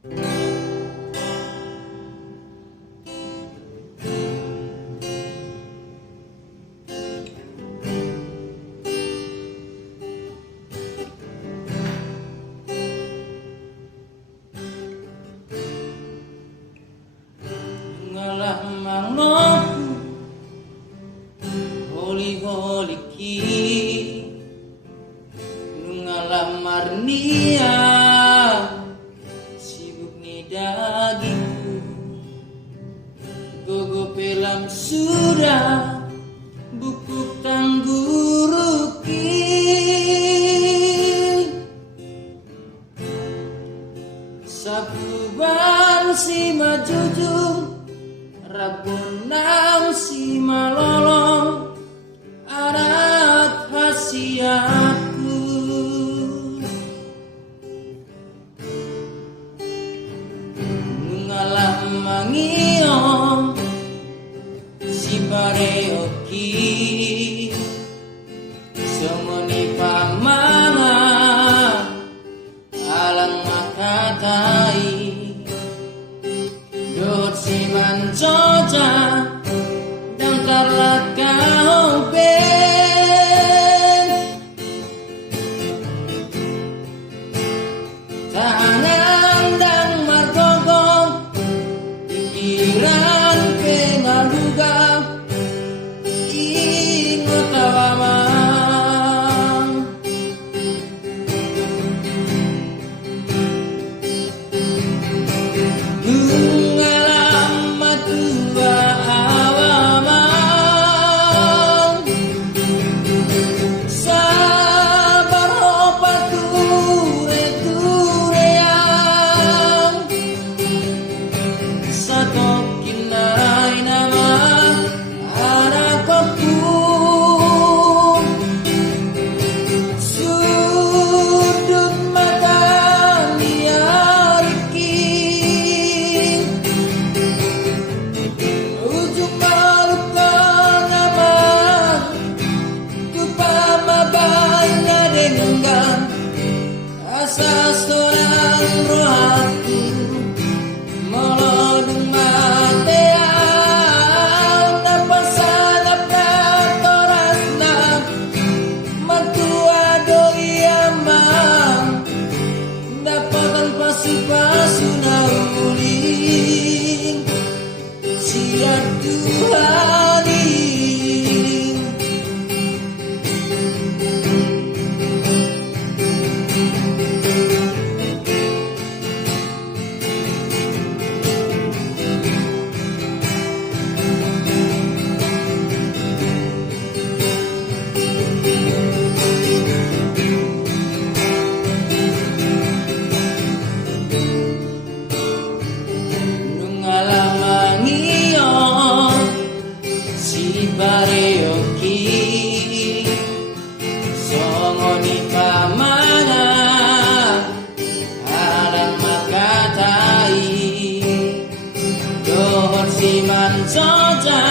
Ngalah mangoku holi-holi ki ngalah marnia sibuk ni dagingku gogo pelam sudah buku tangguruki sabuban si majujung Rabunang si malolong arat hasiatku ngalah mangiong si bareoki semoni pamanga alang makatai dot si mancoja dan karlat kau ben tangan dan margogong pikiran pengaluga ingat tawamang asas orang rohku melodung matean dapat sangat katorasna mantua doi amang dapat tanpa supasu nauling siap Tuhani bareoki songoni pamana alang makatai dohor si mancoja